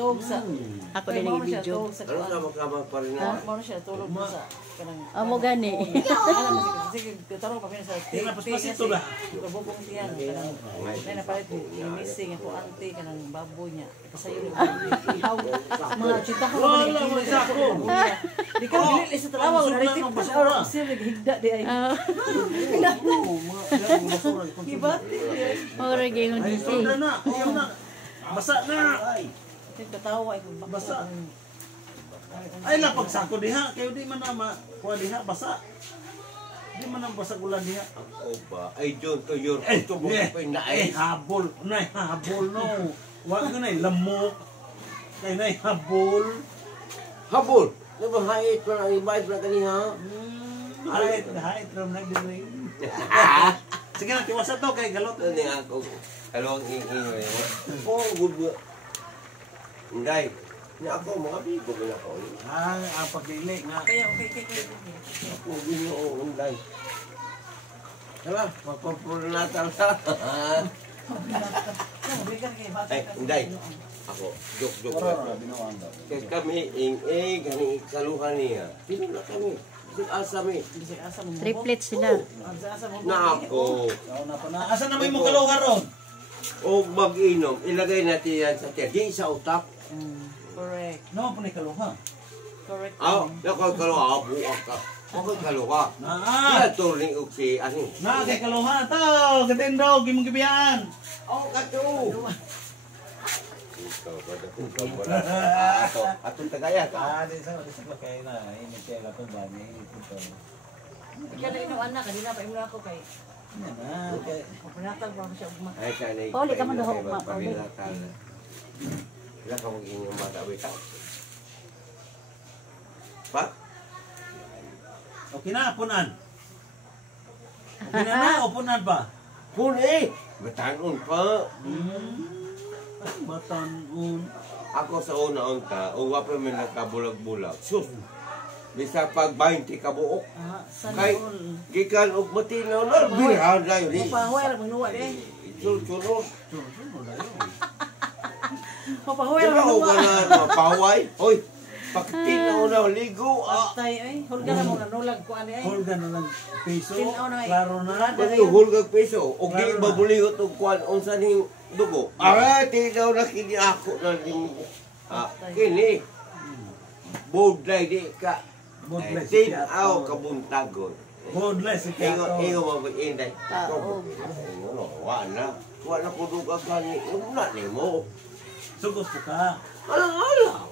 tuog sa. Ako din ang video. Ano na magkamang pa rin na? Mo siya tulog sa kanang. Amo gani. Sige, tarong pa sa. Tapos pasito ba? Bubong tiyan kanang. Nay na palit ni missing ako auntie kanang baboy niya. Kasayo ni ihaw. Mga chita ko Wala mo sa ako. Di ka dili sa tawag na rin pa sa oras sir naghigda di ay. Gibati. Ora gyud Ay, dito. sobra na. Ayaw na. Basa na. Katawa ay Basa. Ay, lapagsako diha. Kayo di man na kuha diha. Basa. Di man ang basa gula diha. Ako ba? Ay, John, to your Eh, to mo pa na habol. Nay, habol no. Wag na lamok. Kay nay habol. Habol! Diba hait pa na ibait pa kaniha? Hait ram na diri. Sige na, tiwasa to kay galot. Ano ni ako? Kalawang ingay mo? Oo, good ba? Hindi. Nga ako, mga bigo ba na ako? Ang pagdili nga. kaya okay. Ako, ginoo, hindi. Tara, magpapulunatan sa. Ay, hindi. Ako, joke. Kasi kami, gani kaluhan niya. Sino na kami? Asa mi? Triplet sila. Na ako. Asa na may mo kaluha ron? O mag-inom, ilagay natin yan sa tiyan. Di sa utak. Correct. No, po ni kaluha. Correct. Nakoy kaluha, buwak ka. Nakoy kaluha. Naa. Kaya turning og si ano. Na kay kaluha to, gatindog imong gibiyaan. Oh, kato. Ito, atong tagaya ka. Di sa kay na, ini kay la ko ba ni ito. Kaya na inom anak, kanina pa inom ako kay. Yan na, kay Panatag pa siya ugma. Ay, sana Pauli ka man daw, Pauli. pamilatan. Wala ka mag-inom bata, wait ka. Pa? okay na punan. Okay na o punan pa. Puli! Batanon pa. Batanon. Ako sa una-unta, uwa pa may nagkabulag-bulag. Sus! Bisa pag 20 ka buok. Sana Kay, all. gikan og matinaw na, birhan na yun. Papahuay ra magnuwa eh. Sunod. Papahuay Di ra ba o magnuwa. ka na paway? Hoy, pagtinaw na, ligo. Patay ay, hulga na mo nanulag ko ani ay. Holga na lang piso. Tinaw na, eh. Klaro na. Pagluhulgag peso, o di Claro na. babulingot og kwan, unsa ning dugo. Tinaw na kini ako na ning... Kini. Bodlay di ka. Bodlay si Tinaw kabuntagon. Bodless si Kato. Ingo mo mag-inday. Taog. Wala. Wala ko duga gani. Wala ni mo. Sugos po ka. Alang-alang.